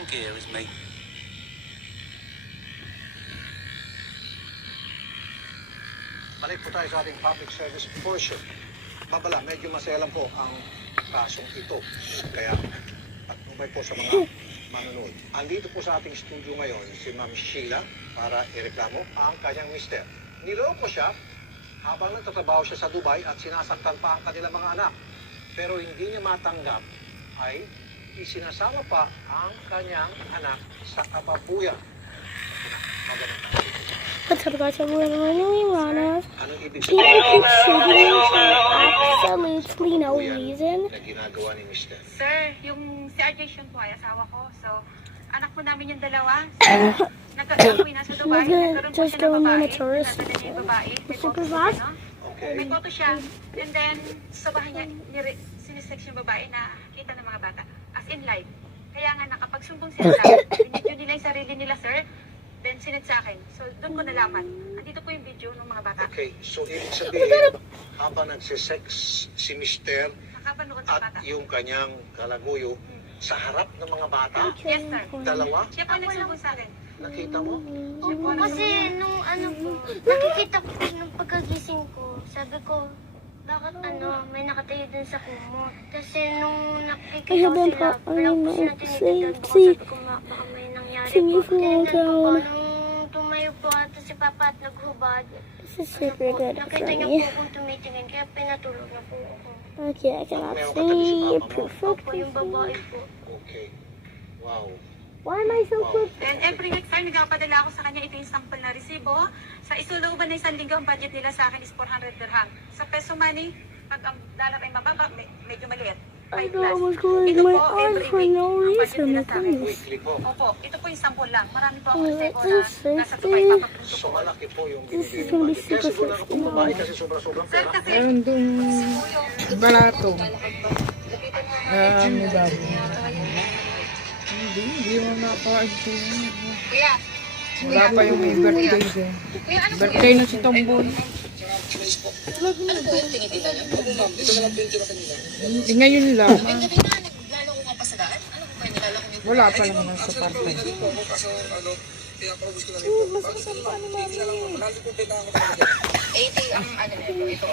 Some care is made. Balik po tayo sa ating public service portion. Babala, medyo masaya lang po ang kasong ito. Kaya, patnubay po sa mga manonood. Andito po sa ating studio ngayon si Ma'am Sheila para ireklamo ang kanyang mister. Niloko siya habang nagtatrabaho siya sa Dubai at sinasaktan pa ang kanilang mga anak. Pero hindi niya matanggap ay isinasama pa ang kanyang anak sa kababuyan. Magandang. What's up guys, everyone, my name is Rana. Anong ibig People keep shooting me for absolutely no Kuya, reason. na ginagawa ni Mr. Sir, yung si Arjun po ay asawa ko. So, anak po namin yung dalawa. Nagkakaroon nasa Dubai. Nagkaroon po Just siya ng going on babae. a tourist Nadala niya yung babae. May super photo fast. siya, no? Okay. May photo siya. And then, sa bahay niya, sinisex yung babae na kita ng mga bata. As in live. Kaya nga, nakapagsumbong sila sa akin. Binidyo nila yung sarili nila, sir. Then, sinit sa akin. So, doon ko nalaman. Andito po yung video ng mga bata. Okay, so ibig sabihin, habang nagsisex si Mr. Nakapanood sa at bata. yung kanyang kalaguyo sa harap ng mga bata, Yes, sir. dalawa, Siya po nagsumbong sa akin. nakita mo? Opo, kasi nung ano po, nakikita ko po nung pagkagising ko, sabi ko, bakit may nakatayo dun sa kumot. Kasi nung nakikita ko sila, wala ko sila tinitignan. Baka sabi ko, baka may nangyari po. Tinignan ko po, nung tumayo po ata si Papa at naghubad. This is super good for Nakita niya me. po akong tumitingin, kaya pinatulog na po ako. Okay, I cannot see. Perfect. Opo, yung babae po. Okay. Wow. Why am I so quick? Then every week, sir, nagpapadala ako sa kanya. Ito yung sample na resibo. Sa isulooban na isang linggo, ang budget nila sa akin is 400 dirham. Sa peso money, pag ang dollar ay mababa, medyo maliit. I 5 got plus. almost closing Ito my po, eyes every for week, no ang budget reason. nila My sa akin. goodness. Weekly po. Opo, ito po yung sample lang. Marami po akong Oh, resibo that's na nasa so Dubai. sexy. Papapunto So po. malaki po yung This binibigay is ng gonna be budget. Kaya super siguro na sexy. kung babae kasi sobra-sobrang Sir, pera. kasi Meron dun barato. Ano daw? Hindi mo nakaintindi. Kuya, Wala pa yung may birthday eh. kuya, ano po Birthday na si Tambol. Ngayon lang. Wala pa naman sa parte. ito ang ano nito, ito.